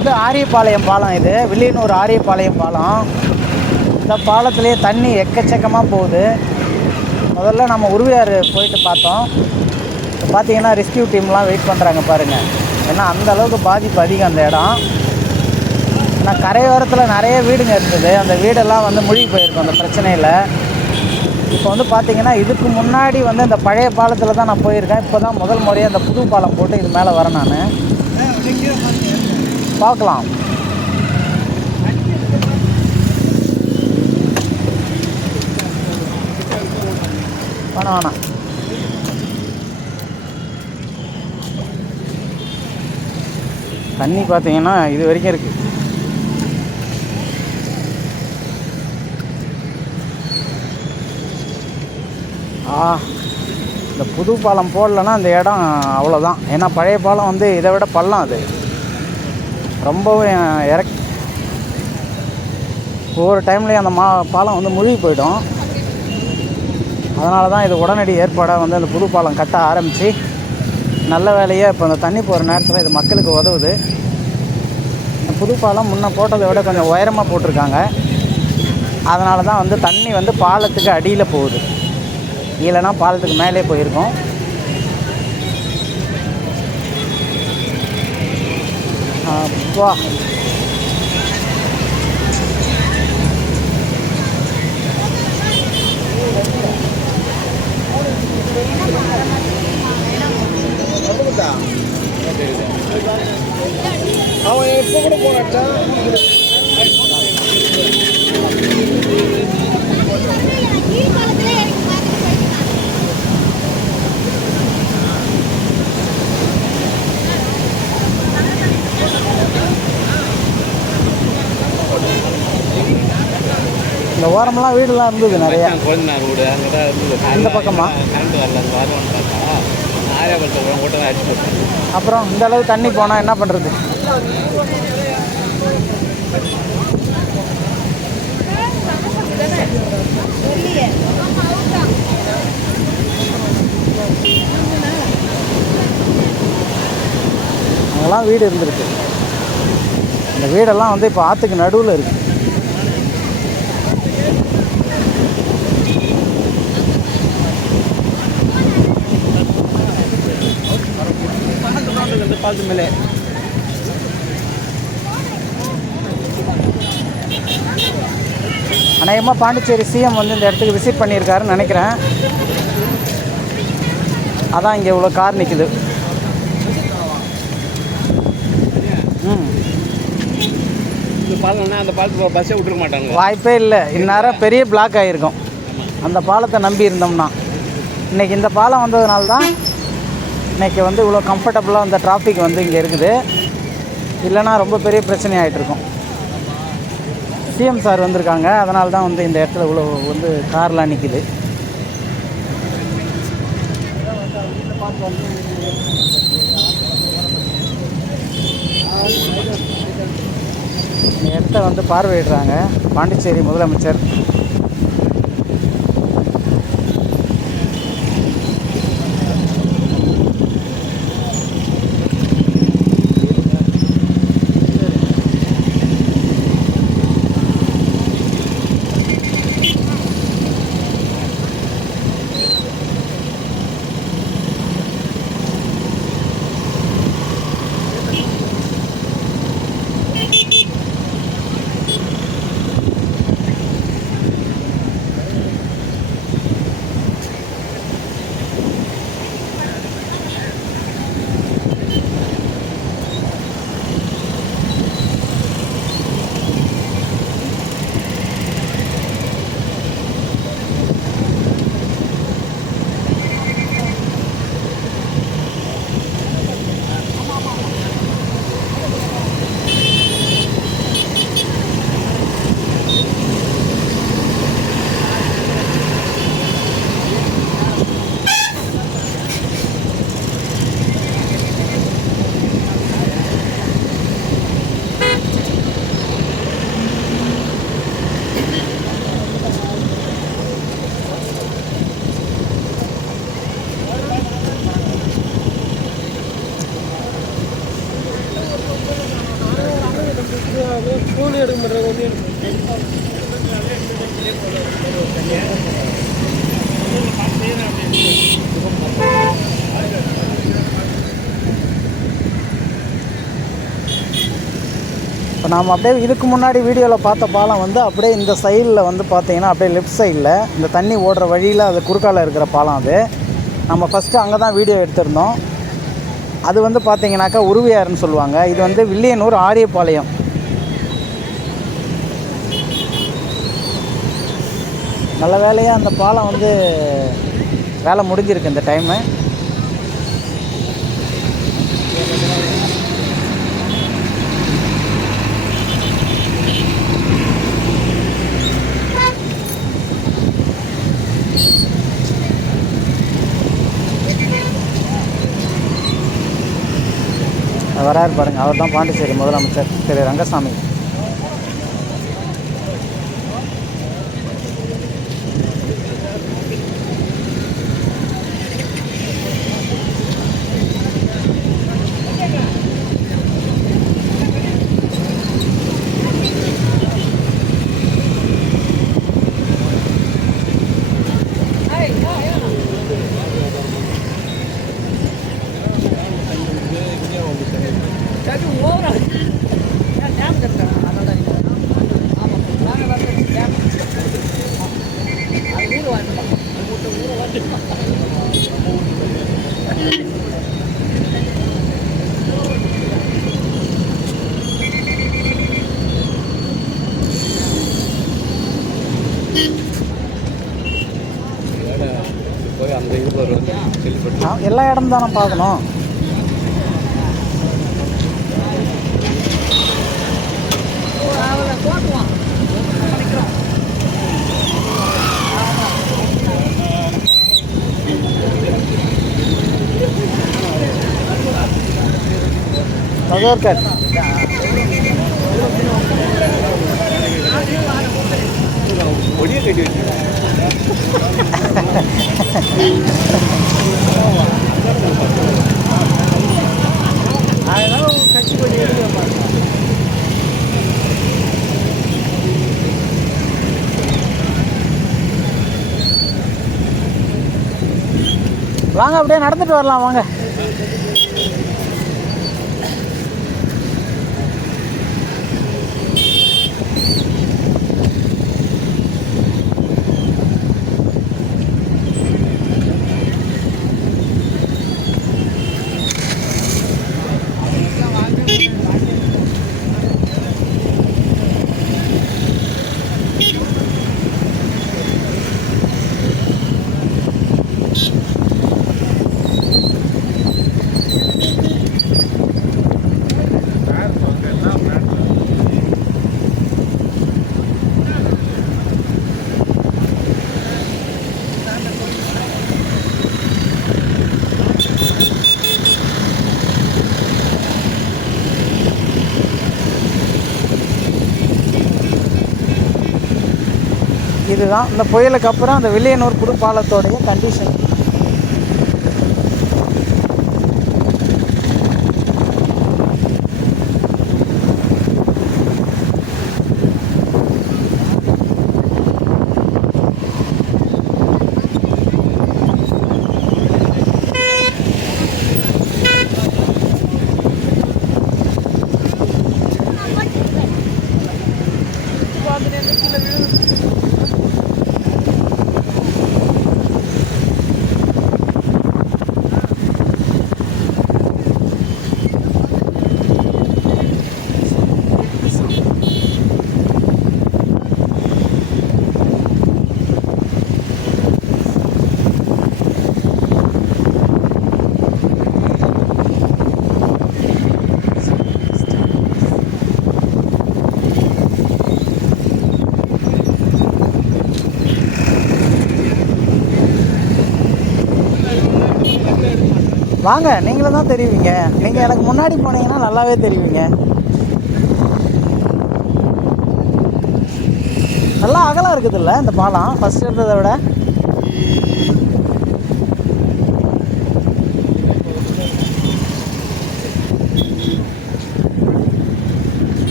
வந்து ஆரியபாளையம் பாலம் இது. வில்லியனூர் ஆரியபாளையம் பாலம். இந்த பாலத்துலேயே தண்ணி எக்கச்சக்கமாக போகுது. முதல்ல நம்ம உருவியார் போயிட்டு பார்த்தோம். பார்த்தீங்கன்னா ரெஸ்கியூ டீம்லாம் வெயிட் பண்ணுறாங்க பாருங்கள் ஏன்னா அந்த அளவுக்கு பாதிப்பு அதிகம் அந்த இடம். ஏன்னா கரையோரத்தில் நிறைய வீடுங்க இருந்தது அந்த வீடெல்லாம் வந்து மூழ்கி போயிருக்கும் அந்த பிரச்சனையில். இப்போ வந்து பார்த்தீங்கன்னா இதுக்கு முன்னாடி வந்து இந்த பழைய பாலத்தில் தான் நான் போயிருக்கேன். இப்போ தான் முதல் முறையாக அந்த புது பாலம் போட்டு இது மேலே வரேன் நான். பார்க்கலாம். வேணாம் வேணாம். தண்ணி பார்த்தீங்கன்னா இது வரைக்கும் இருக்குது ஆ இந்த புது பாலம் போடலன்னா அந்த இடம் அவ்வளோதான் ஏன்னா பழைய பாலம் வந்து இதை விட பள்ளம் அது. ரொம்பவும் இறக் ஒவ்வொரு டைம்லேயும் அந்த மா பாலம் வந்து முழுகி போயிடும். அதனால தான் இது உடனடி ஏற்பாடாக வந்து அந்த புது பாலம் கட்ட ஆரம்பித்து நல்ல வேலையாக இப்போ அந்த தண்ணி போகிற நேரத்தில் இது மக்களுக்கு உதவுது. இந்த புது பாலம் முன்னே போட்டதை விட கொஞ்சம் உயரமாக போட்டிருக்காங்க. அதனால தான் வந்து தண்ணி வந்து பாலத்துக்கு அடியில் போகுது. இல்லைன்னா பாலத்துக்கு மேலே போயிருக்கும். அப்பா. அவன் எப்போ கூட போனாச்சா? ஓரமெல்லாம் வீடுலாம் இருந்தது நிறைய. இந்த பக்கமா? அப்புறம் இந்த அளவு தண்ணி போனால் என்ன பண்ணுறது அங்கெல்லாம் வீடு இருந்திருக்கு. இந்த வீடெல்லாம் வந்து இப்போ ஆற்றுக்கு நடுவில் இருக்குது பாலத்து மேலே அநேகமாக பாண்டிச்சேரி சிஎம் வந்து இந்த இடத்துக்கு விசிட் பண்ணியிருக்காருன்னு நினைக்கிறேன். அதான் இங்கே இவ்வளோ கார் நிற்குது ம். அந்த பாலத்துக்கு பஸ்ஸே விட்டுருக்க மாட்டாங்க வாய்ப்பே இல்லை. இந்நேரம் பெரிய பிளாக் ஆகிருக்கும் அந்த பாலத்தை நம்பி இருந்தோம்னா. இன்றைக்கி இந்த பாலம் வந்ததுனால தான் இன்றைக்கி வந்து இவ்வளோ கம்ஃபர்டபுளாக அந்த டிராஃபிக் வந்து இங்கே இருக்குது. இல்லைன்னா ரொம்ப பெரிய பிரச்சனை ஆகிட்டுருக்கும் சிஎம் சார் வந்திருக்காங்க. அதனால தான் வந்து இந்த இடத்துல இவ்வளோ வந்து கார்லாம் நிற்கிது இந்த இடத்த வந்து பார்வையிடுறாங்க. பாண்டிச்சேரி முதலமைச்சர் நாம் அப்படியே இதுக்கு முன்னாடி வீடியோவில் பார்த்த பாலம் வந்து அப்படியே இந்த சைடில் வந்து பார்த்தீங்கன்னா அப்படியே லெஃப்ட் சைடில் இந்த தண்ணி ஓடுற வழியில் அது குறுக்கால இருக்கிற பாலம் அது. நம்ம ஃபஸ்ட்டு அங்கே தான் வீடியோ எடுத்திருந்தோம். அது வந்து பார்த்தீங்கன்னாக்கா உருவியாருன்னு சொல்லுவாங்க. இது வந்து வில்லியனூர் ஆரியபாளையம். நல்ல வேலையாக அந்த பாலம் வந்து வேலை முடிஞ்சிருக்கு இந்த டைமு வராரு பாருங்கள் அவர் தான் பாண்டிச்சேரி முதலமைச்சர் திரு ரங்கசாமி. போய் அந்த இது வருவது கேள்விப்பட்டு ஆ, எல்லா இடம் தானே பார்க்கணும்? பகவர்கட் கொடியை கட்டி வச்சு அதனால கட்சி கொஞ்சம் எடுக்க வாங்க அப்படியே நடந்துட்டு வரலாம் வாங்க. இதுதான். இந்த புயலுக்கு அப்புறம் அந்த வில்லியனூர் புது பாலத்தோடைய கண்டிஷன் வாங்க நீங்களும் தான் தெரிவிங்க. நீங்கள் எனக்கு முன்னாடி போனீங்கன்னா நல்லாவே தெரிவிங்க. நல்லா அகலம் இருக்குதுல்ல இந்த பாலம் ஃபஸ்ட் இருந்ததை விட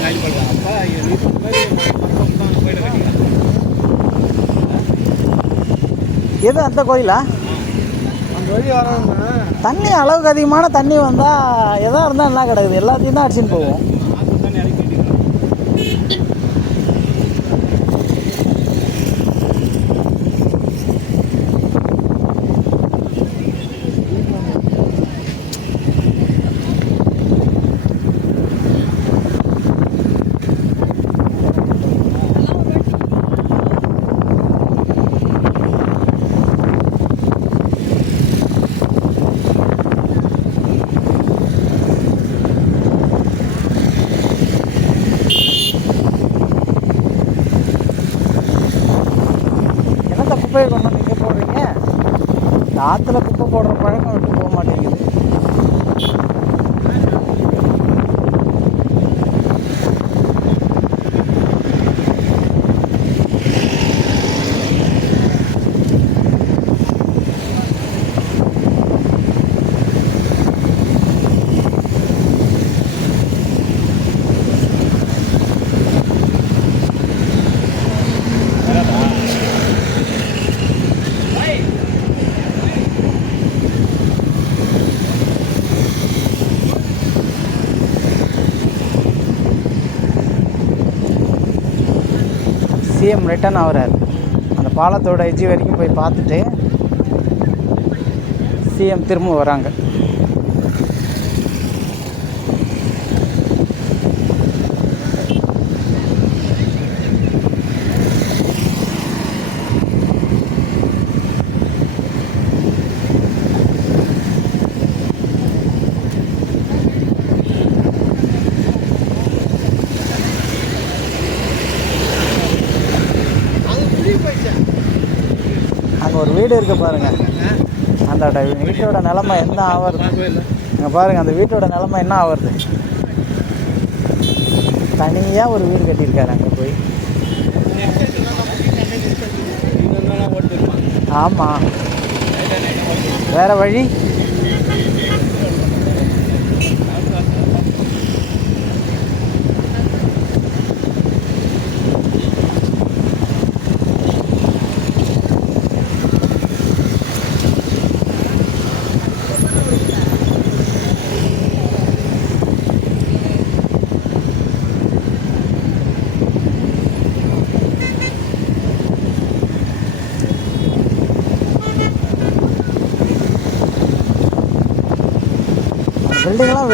காலி பண்ணுறாங்க அப்பா இது மாதிரி பக்கம் தான் கோயிலை கட்டிக்கலாம் அந்த கோயிலா? அந்த தண்ணி அளவுக்கு அதிகமான தண்ணி வந்தால் எதாக இருந்தால் என்ன கிடக்குது. எல்லாத்தையும் தான் அடிச்சுன்னு போவோம் ஆற்று தண்ணி இறக்கிட்டு என்னத்த குப்பையை கொண்டு வந்து இங்கே போடுறீங்க இந்த ஆற்றுல குப்பை போடுற பழக்கம் விட்டு போக மாட்டேங்குது. சிஎம் ரிட்டர்ன் ஆகிறார் அந்த பாலத்தோட எஜ்ஜி வரைக்கும் போய் பார்த்துட்டு சிஎம் திரும்ப வராங்க. ஒரு வீடு இருக்கு பாருங்க. அந்த வீட்டோட நிலமை என்ன ஆவறது? இங்கே பாருங்க அந்த வீட்டோட நிலமை என்ன ஆகிறது தனியாக ஒரு வீடு கட்டியிருக்காரு அங்கே போய். ஆமாம் வேறு வழி?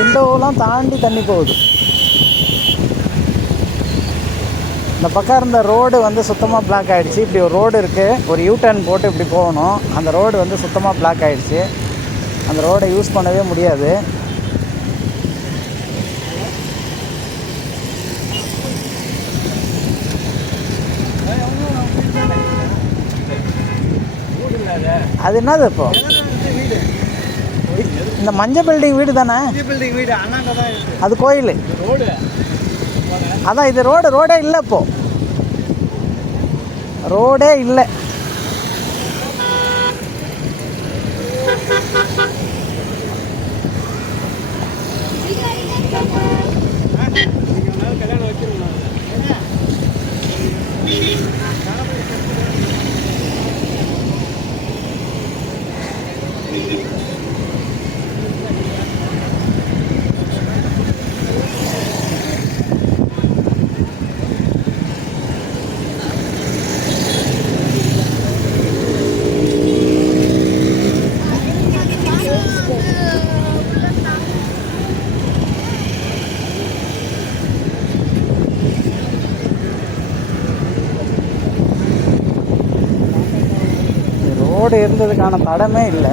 விண்டோவெலாம் தாண்டி தண்ணி போகுது. இந்த பக்கம் இருந்த ரோடு வந்து சுத்தமாக பிளாக் ஆகிடுச்சு இப்படி ஒரு ரோடு இருக்குது ஒரு யூ டர்ன் போட்டு இப்படி போகணும். அந்த ரோடு வந்து சுத்தமாக பிளாக் ஆகிடுச்சு அந்த ரோடை யூஸ் பண்ணவே முடியாது. அது என்னது இப்போது இந்த மஞ்சள் பில்டிங் வீடு தானே? பில்டிங் வீடு அண்ணாங்க தான் அது கோயில். ரோடு. அதான் இது ரோடு ரோடே இல்லை இப்போ. ரோடே இல்லை. ரோடு இருந்ததுக்கான தடமே இல்லை.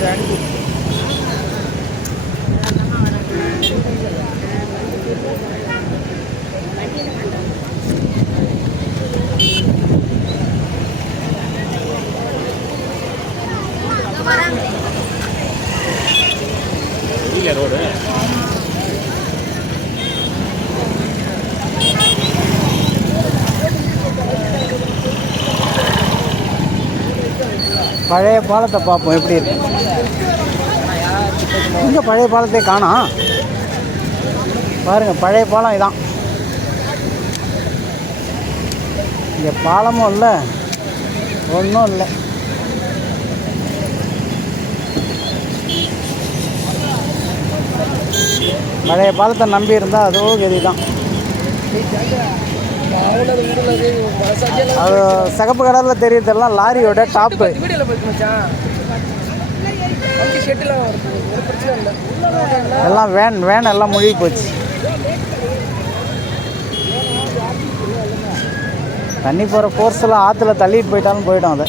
காட்டு இல்லை ரோடு பழைய பாலத்தை பார்ப்போம் எப்படி இருக்கு? இந்த பழைய பாலத்தை காணோம் பாருங்க பழைய பாலம் இதான். இங்கே பாலமும் இல்லை ஒன்றும் இல்லை. பழைய பாலத்தை நம்பி இருந்தால் அதுவும் கதி தான் அது சிகப்பு கடலில் தெரியறதெல்லாம் லாரியோட டாப்பு. எல்லாம் வேன் வேன் எல்லாம் முழுகி போச்சு. தண்ணி போகிற ஃபோர்ஸில் ஆற்றுல தள்ளிட்டு போயிட்டாலும் போயிடும் அதை.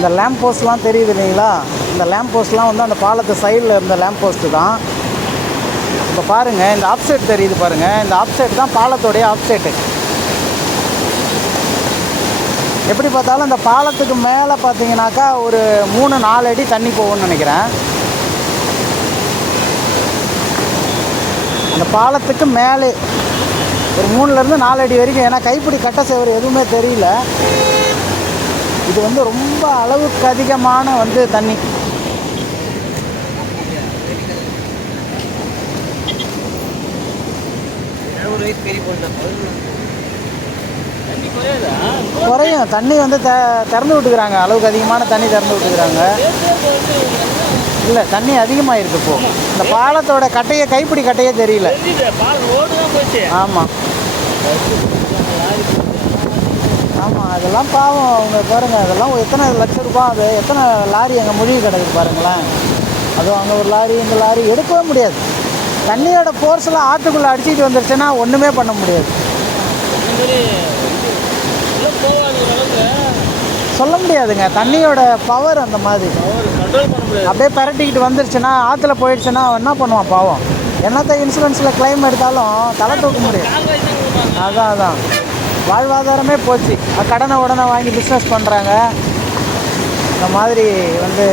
இந்த லேம்ப் போஸ்ட்லாம் தெரியுது இல்லைங்களா? இந்த லேம்ப் போஸ்ட்லாம் வந்து அந்த பாலத்து சைடில் இருந்த லேம்ப் போஸ்ட்டு தான். இப்போ பாருங்கள் இந்த ஆப்செட் தெரியுது பாருங்கள் இந்த ஆப்செட் தான் பாலத்தோடைய ஆப்செட்டு எப்படி பார்த்தாலும் இந்த பாலத்துக்கு மேலே பார்த்தீங்கன்னாக்கா ஒரு மூணு நாலு அடி தண்ணி போகும்னு நினைக்கிறேன். அந்த பாலத்துக்கு மேலே ஒரு மூணுலேருந்து நாலு அடி வரைக்கும் ஏன்னா கைப்பிடி கட்ட சேவர் எதுவுமே தெரியல. இது வந்து ரொம்ப அளவுக்கு அதிகமான வந்து தண்ணி. குறையும். தண்ணி வந்து த திறந்து விட்டுக்கிறாங்க. அளவுக்கு அதிகமான தண்ணி திறந்து விட்டுக்கிறாங்க. இல்லை தண்ணி அதிகமாக இருக்கு இப்போ. இந்த பாலத்தோட கட்டையே கைப்பிடி கட்டையே தெரியல. ஆமாம் அதெல்லாம் பாவம். அவங்க பாருங்க அதெல்லாம் எத்தனை லட்சம் ரூபாய் அது எத்தனை லாரி அங்கே முழுகி கிடக்குது பாருங்களேன். அதுவும் அங்கே ஒரு லாரி இந்த லாரி எடுக்கவே முடியாது. தண்ணியோட ஃபோர்ஸில் ஆற்றுக்குள்ளே அடிச்சிட்டு வந்துருச்சுன்னா ஒன்றுமே பண்ண முடியாது. சொல்ல முடியாதுங்க. தண்ணியோட பவர் அந்த மாதிரி. அப்படியே பரட்டிக்கிட்டு வந்துருச்சுன்னா ஆற்றுல போயிடுச்சுன்னா அவன் என்ன பண்ணுவான் பாவம்? என்னத்த இன்சூரன்ஸில் க்ளைம் எடுத்தாலும் தலை தூக்க முடியும் அதான் அதான். வாழ்வாதாரமே போச்சு. கடனை உடனே வாங்கி பிஸ்னஸ் பண்ணுறாங்க இந்த மாதிரி வந்து